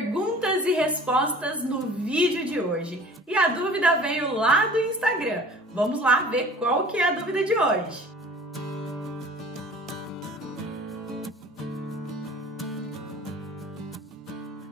perguntas e respostas no vídeo de hoje. E a dúvida veio lá do Instagram. Vamos lá ver qual que é a dúvida de hoje.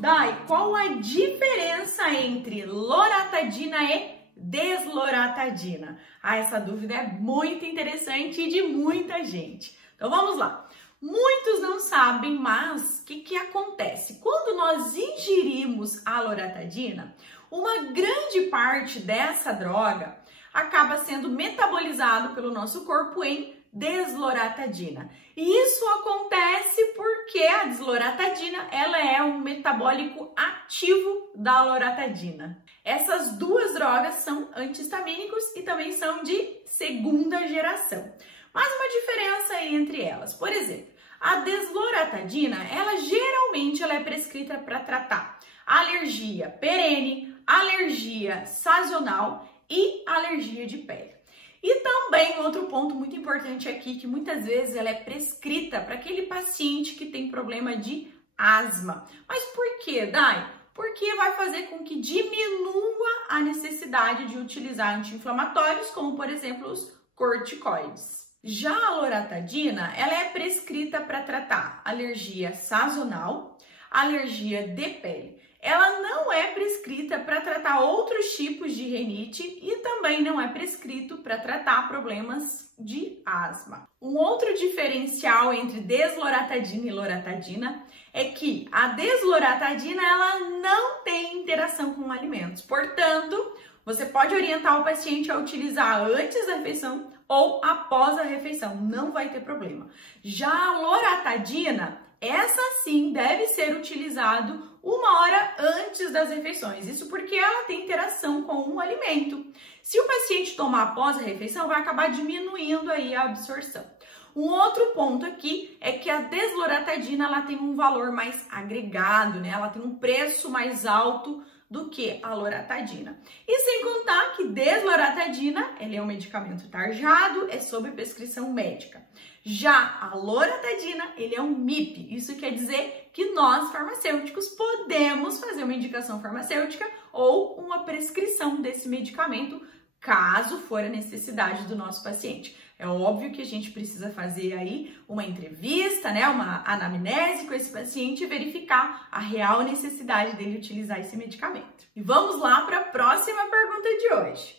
Dai, qual a diferença entre loratadina e desloratadina? Essa dúvida é muito interessante e de muita gente. Então vamos lá. Muitos não sabem, mas o que acontece? Quando nós ingerimos a loratadina, uma grande parte dessa droga acaba sendo metabolizado pelo nosso corpo em desloratadina. E isso acontece porque a desloratadina ela é um metabólico ativo da loratadina. Essas duas drogas são antihistamínicos e também são de segunda geração. Mas uma diferença entre elas. Por exemplo, a desloratadina, ela geralmente é prescrita para tratar alergia perene, alergia sazonal e alergia de pele. E também outro ponto muito importante aqui, que muitas vezes ela é prescrita para aquele paciente que tem problema de asma. Mas por quê, Dai? Porque vai fazer com que diminua a necessidade de utilizar anti-inflamatórios, como por exemplo os corticoides. Já a loratadina, ela é prescrita para tratar alergia sazonal, alergia de pele. Ela não é prescrita para tratar outros tipos de rinite e também não é prescrito para tratar problemas de asma. Um outro diferencial entre desloratadina e loratadina é que a desloratadina ela não tem interação com alimentos. Portanto, você pode orientar o paciente a utilizar antes da refeição ou após a refeição, não vai ter problema. Já a loratadina, essa sim deve ser utilizado 1 hora antes das refeições. Isso porque ela tem interação com um alimento. Se o paciente tomar após a refeição, vai acabar diminuindo aí a absorção. Um outro ponto aqui é que a desloratadina ela tem um valor mais agregado, né? Ela tem um preço mais alto do que a loratadina. E sem contar que desloratadina, ele é um medicamento tarjado, é sob prescrição médica. Já a loratadina, ele é um MIP. Isso quer dizer que nós, farmacêuticos, podemos fazer uma indicação farmacêutica ou uma prescrição desse medicamento, caso for a necessidade do nosso paciente. É óbvio que a gente precisa fazer aí uma entrevista, né, uma anamnese com esse paciente e verificar a real necessidade dele utilizar esse medicamento. E vamos lá para a próxima pergunta de hoje.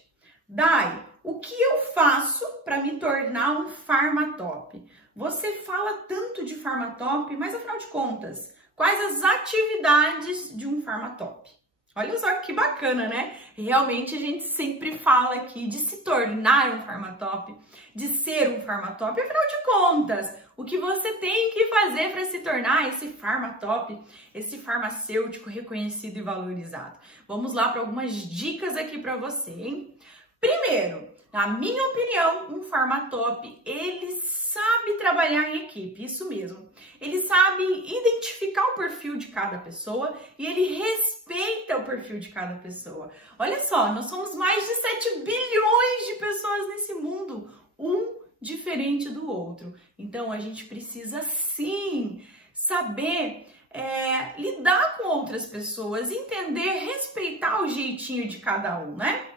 Dai, o que eu faço para me tornar um farmatop? Você fala tanto de farmatop, mas afinal de contas, quais as atividades de um farmatop? Olha só que bacana, né? Realmente a gente sempre fala aqui de se tornar um farmatop, de ser um farmatop. Afinal de contas, o que você tem que fazer para se tornar esse farmatop, esse farmacêutico reconhecido e valorizado? Vamos lá para algumas dicas aqui para você, hein? Primeiro, na minha opinião, um farmatop, ele sabe trabalhar em equipe, isso mesmo. Ele sabe identificar o perfil de cada pessoa e ele respeita o perfil de cada pessoa. Olha só, nós somos mais de 7 bilhões de pessoas nesse mundo, um diferente do outro. Então, a gente precisa sim saber lidar com outras pessoas, entender, respeitar o jeitinho de cada um, né?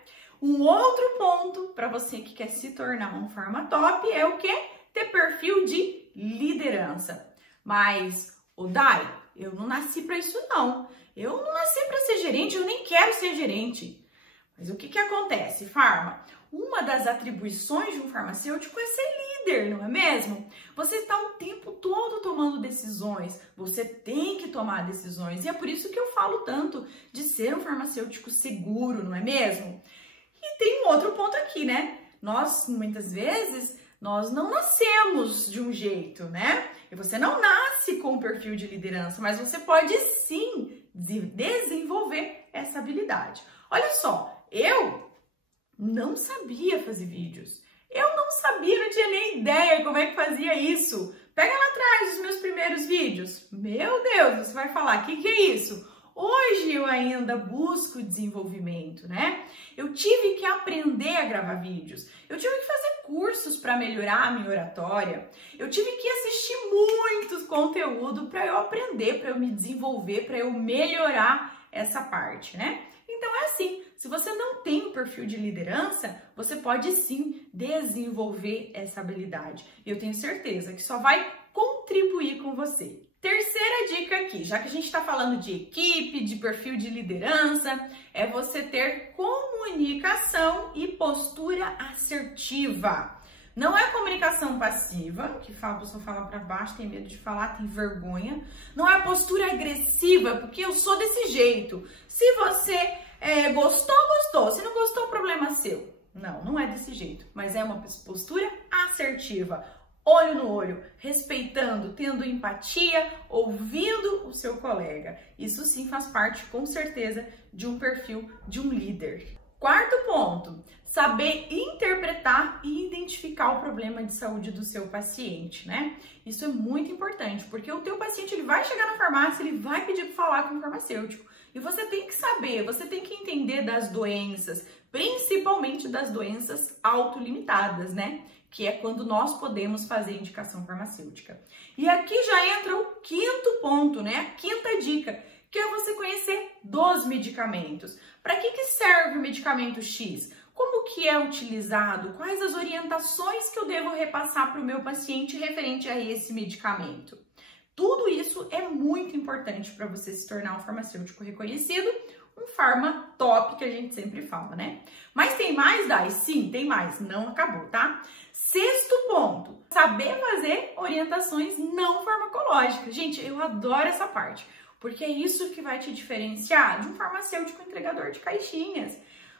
Um outro ponto para você que quer se tornar um farmatop é o quê? Ter perfil de liderança. Mas, Dai, eu não nasci para isso não. Eu não nasci para ser gerente, eu nem quero ser gerente. Mas o que acontece, farma? Uma das atribuições de um farmacêutico é ser líder, não é mesmo? Você está o tempo todo tomando decisões, você tem que tomar decisões. E é por isso que eu falo tanto de ser um farmacêutico seguro, não é mesmo? E tem um outro ponto aqui, né? Nós, muitas vezes, nós não nascemos de um jeito, né? E você não nasce com um perfil de liderança, mas você pode sim desenvolver essa habilidade. Olha só, eu não sabia fazer vídeos. Eu não sabia, não tinha nem ideia como é que fazia isso. Pega lá atrás os meus primeiros vídeos. Meu Deus, você vai falar, o que é isso? Hoje eu ainda busco desenvolvimento, né? Eu tive que aprender a gravar vídeos, eu tive que fazer cursos para melhorar a minha oratória, eu tive que assistir muito conteúdo para eu aprender, para eu me desenvolver, para eu melhorar essa parte, né? Então é assim, se você não tem um perfil de liderança, você pode sim desenvolver essa habilidade. E eu tenho certeza que só vai contribuir com você. Terceira dica aqui, já que a gente está falando de equipe, de perfil de liderança, é você ter comunicação e postura assertiva. Não é comunicação passiva, que a pessoa fala para baixo, tem medo de falar, tem vergonha. Não é postura agressiva, porque eu sou desse jeito. Se você gostou, gostou. Se não gostou, problema seu. Não é desse jeito, mas é uma postura assertiva. Olho no olho, respeitando, tendo empatia, ouvindo o seu colega. Isso sim faz parte, com certeza, de um perfil de um líder. Quarto ponto, saber interpretar e identificar o problema de saúde do seu paciente, né? Isso é muito importante, porque o teu paciente ele vai chegar na farmácia, ele vai pedir para falar com o farmacêutico. E você tem que saber, você tem que entender das doenças, principalmente das doenças autolimitadas, né? Que é quando nós podemos fazer indicação farmacêutica. E aqui já entra o quinto ponto, né? A quinta dica, que é você conhecer dos medicamentos. Para que serve o medicamento X? Como que é utilizado? Quais as orientações que eu devo repassar para o meu paciente referente a esse medicamento? Tudo isso é muito importante para você se tornar um farmacêutico reconhecido, um farma top que a gente sempre fala, né? Mas tem mais, Dai? Sim, tem mais. Não acabou, tá? Sexto ponto, saber fazer orientações não farmacológicas. Gente, eu adoro essa parte, porque é isso que vai te diferenciar de um farmacêutico entregador de caixinhas.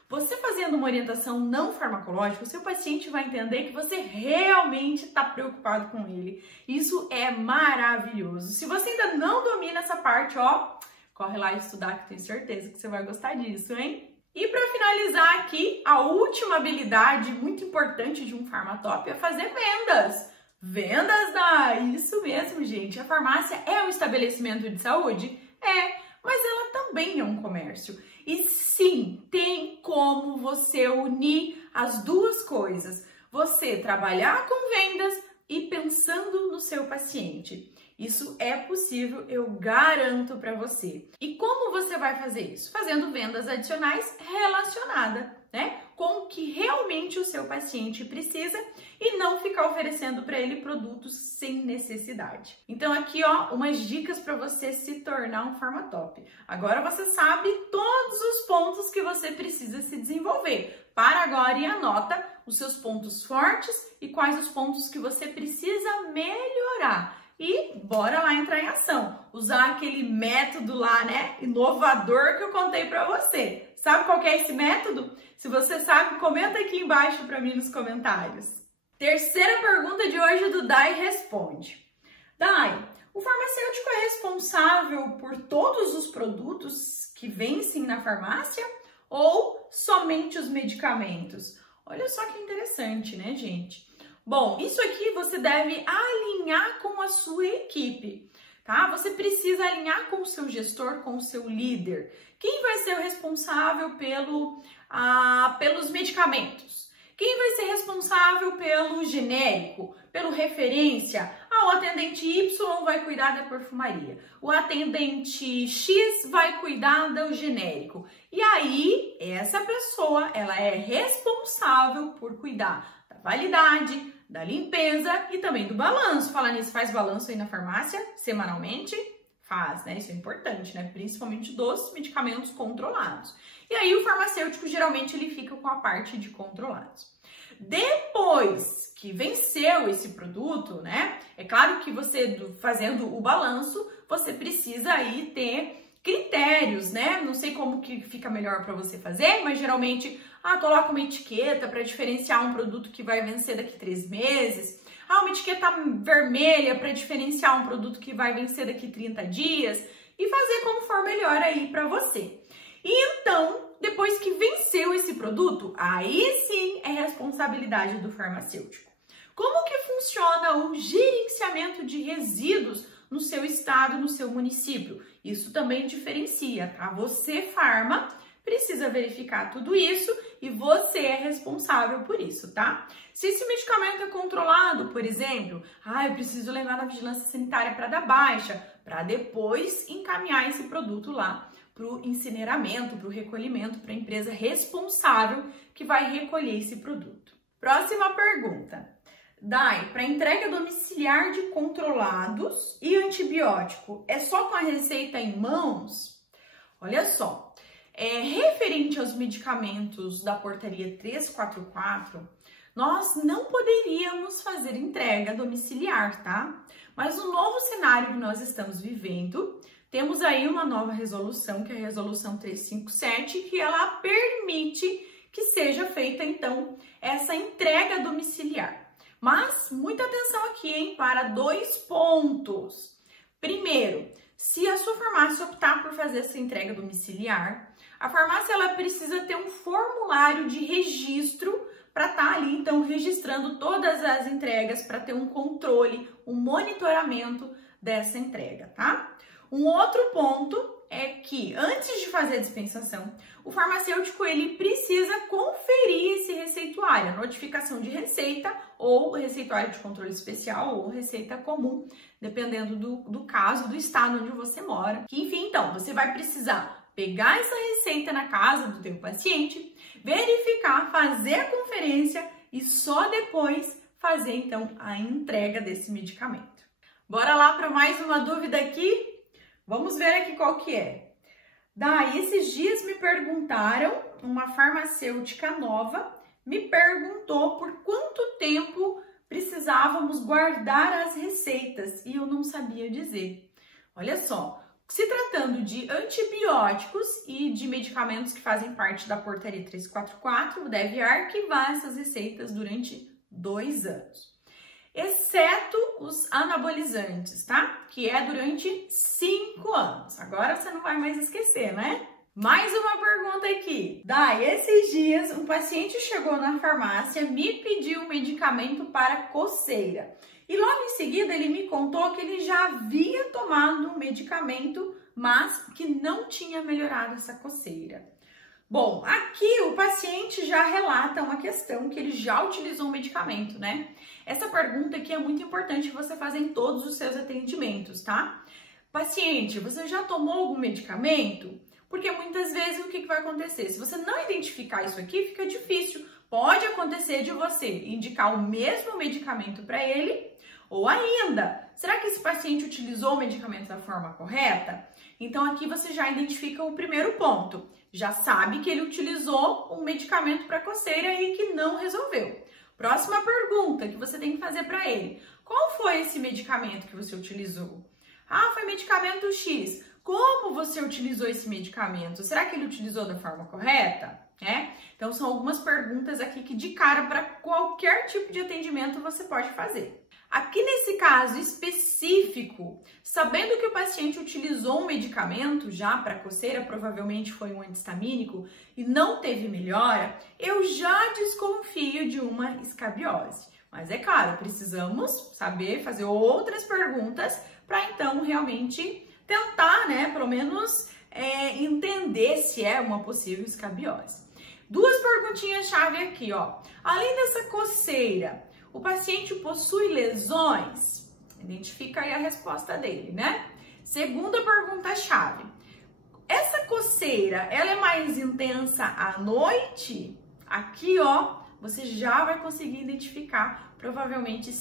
Você fazendo uma orientação não farmacológica, o seu paciente vai entender que você realmente está preocupado com ele. Isso é maravilhoso. Se você ainda não domina essa parte, ó, corre lá e estudar, que tenho certeza que você vai gostar disso, hein? E para finalizar aqui, a última habilidade muito importante de um farmatop é fazer vendas. Vendas, isso mesmo, gente. A farmácia é um estabelecimento de saúde? É, mas ela também é um comércio. E sim, tem como você unir as duas coisas. Você trabalhar com vendas e pensando no seu paciente. Isso é possível, eu garanto para você. E como você vai fazer isso? Fazendo vendas adicionais relacionadas, né, com o que realmente o seu paciente precisa e não ficar oferecendo para ele produtos sem necessidade. Então aqui, ó, umas dicas para você se tornar um farmatop. Agora você sabe todos os pontos que você precisa se desenvolver. Para agora e anota os seus pontos fortes e quais os pontos que você precisa melhorar. E bora lá entrar em ação, usar aquele método lá, né, inovador que eu contei para você. Sabe qual que é esse método? Se você sabe, comenta aqui embaixo para mim nos comentários. Terceira pergunta de hoje do Dai Responde. Dai, o farmacêutico é responsável por todos os produtos que vencem na farmácia ou somente os medicamentos? Olha só que interessante, né, gente? Bom, isso aqui você deve alinhar com a sua equipe, tá? Você precisa alinhar com o seu gestor, com o seu líder. Quem vai ser o responsável pelos medicamentos? Quem vai ser responsável pelo genérico, pelo referência? O atendente Y vai cuidar da perfumaria. O atendente X vai cuidar do genérico. E aí, essa pessoa, ela é responsável por cuidar da validade, da limpeza e também do balanço. Falar nisso, faz balanço aí na farmácia semanalmente? Faz, né? Isso é importante, né? Principalmente dos medicamentos controlados. E aí o farmacêutico geralmente ele fica com a parte de controlados. Depois que venceu esse produto, né? É claro que você, fazendo o balanço, você precisa aí ter critérios, né? Não sei como que fica melhor para você fazer, mas geralmente, coloca uma etiqueta para diferenciar um produto que vai vencer daqui 3 meses. Uma etiqueta vermelha para diferenciar um produto que vai vencer daqui 30 dias e fazer como for melhor aí para você. E então, depois que venceu esse produto, aí sim é responsabilidade do farmacêutico. Como que funciona o gerenciamento de resíduos no seu estado, no seu município? Isso também diferencia, tá? Você, farma, precisa verificar tudo isso e você é responsável por isso, tá? Se esse medicamento é controlado, por exemplo, eu preciso levar na vigilância sanitária para dar baixa, para depois encaminhar esse produto lá para o incineramento, para o recolhimento, para a empresa responsável que vai recolher esse produto. Próxima pergunta. Dai, para entrega domiciliar de controlados e antibiótico, é só com a receita em mãos? Olha só, referente aos medicamentos da portaria 344, nós não poderíamos fazer entrega domiciliar, tá? Mas no novo cenário que nós estamos vivendo, temos aí uma nova resolução, que é a resolução 357, que ela permite que seja feita, então, essa entrega domiciliar. Mas, muita atenção aqui, hein, para 2 pontos. Primeiro, se a sua farmácia optar por fazer essa entrega domiciliar, a farmácia ela precisa ter um formulário de registro para estar ali, então, registrando todas as entregas, para ter um controle, um monitoramento dessa entrega, tá? Um outro ponto é que, antes de fazer a dispensação, o farmacêutico ele precisa conferir esse receituário, a notificação de receita ou receituário de controle especial ou receita comum, dependendo do caso, do estado onde você mora. Enfim, então, você vai precisar pegar essa receita na casa do teu paciente, verificar, fazer a conferência e só depois fazer, então, a entrega desse medicamento. Bora lá para mais uma dúvida aqui? Vamos ver aqui qual que é. Daí, esses dias me perguntaram, uma farmacêutica nova me perguntou por quanto tempo precisávamos guardar as receitas e eu não sabia dizer. Olha só, se tratando de antibióticos e de medicamentos que fazem parte da portaria 344, deve arquivar essas receitas durante 2 anos. Exceto os anabolizantes, tá? Que é durante 5 anos. Agora você não vai mais esquecer, né? Mais uma pergunta aqui. Esses dias um paciente chegou na farmácia, me pediu um medicamento para coceira. E logo em seguida ele me contou que ele já havia tomado um medicamento, mas que não tinha melhorado essa coceira. Bom, aqui o paciente já relata uma questão que ele já utilizou um medicamento, né? Essa pergunta aqui é muito importante que você faça em todos os seus atendimentos, tá? Paciente, você já tomou algum medicamento? Porque muitas vezes o que vai acontecer? Se você não identificar isso aqui, fica difícil. Pode acontecer de você indicar o mesmo medicamento para ele, ou ainda, será que esse paciente utilizou o medicamento da forma correta? Então aqui você já identifica o primeiro ponto. Já sabe que ele utilizou um medicamento para coceira e que não resolveu. Próxima pergunta que você tem que fazer para ele. Qual foi esse medicamento que você utilizou? Foi medicamento X. Como você utilizou esse medicamento? Será que ele utilizou da forma correta? Então são algumas perguntas aqui que de cara para qualquer tipo de atendimento você pode fazer. Aqui nesse caso específico, sabendo que o paciente utilizou um medicamento já para coceira, provavelmente foi um anti-histamínico, e não teve melhora, eu já desconfio de uma escabiose. Mas é claro, precisamos saber fazer outras perguntas para então realmente tentar, pelo menos entender se é uma possível escabiose. 2 perguntinhas-chave aqui, ó. Além dessa coceira, o paciente possui lesões? Identifica aí a resposta dele, né? Segunda pergunta-chave. Essa coceira, ela é mais intensa à noite? Aqui, ó, você já vai conseguir identificar provavelmente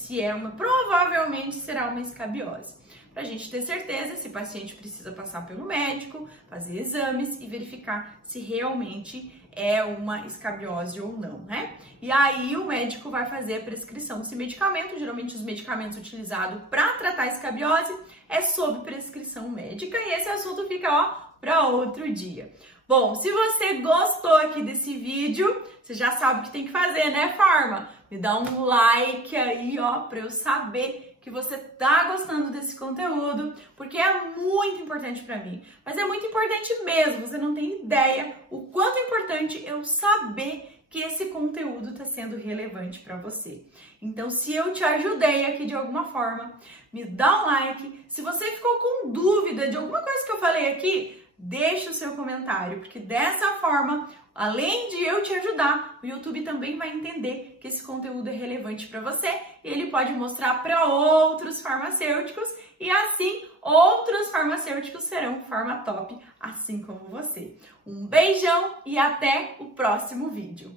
provavelmente será uma escabiose. Pra gente ter certeza se o paciente precisa passar pelo médico, fazer exames e verificar se realmente é uma escabiose ou não, né? E aí o médico vai fazer a prescrição desse medicamento. Geralmente os medicamentos utilizados para tratar a escabiose é sob prescrição médica e esse assunto fica, ó, para outro dia. Bom, se você gostou aqui desse vídeo, você já sabe o que tem que fazer, né, farma? Me dá um like aí, ó, para eu saber que você tá gostando desse conteúdo, porque é muito importante para mim. Mas é muito importante mesmo, você não tem ideia o quanto é importante eu saber que esse conteúdo está sendo relevante para você. Então, se eu te ajudei aqui de alguma forma, me dá um like. Se você ficou com dúvida de alguma coisa que eu falei aqui, deixa o seu comentário, porque dessa forma, além de eu te ajudar, o YouTube também vai entender que esse conteúdo é relevante para você e ele pode mostrar para outros farmacêuticos e assim outros farmacêuticos serão Pharma Top, assim como você. Um beijão e até o próximo vídeo.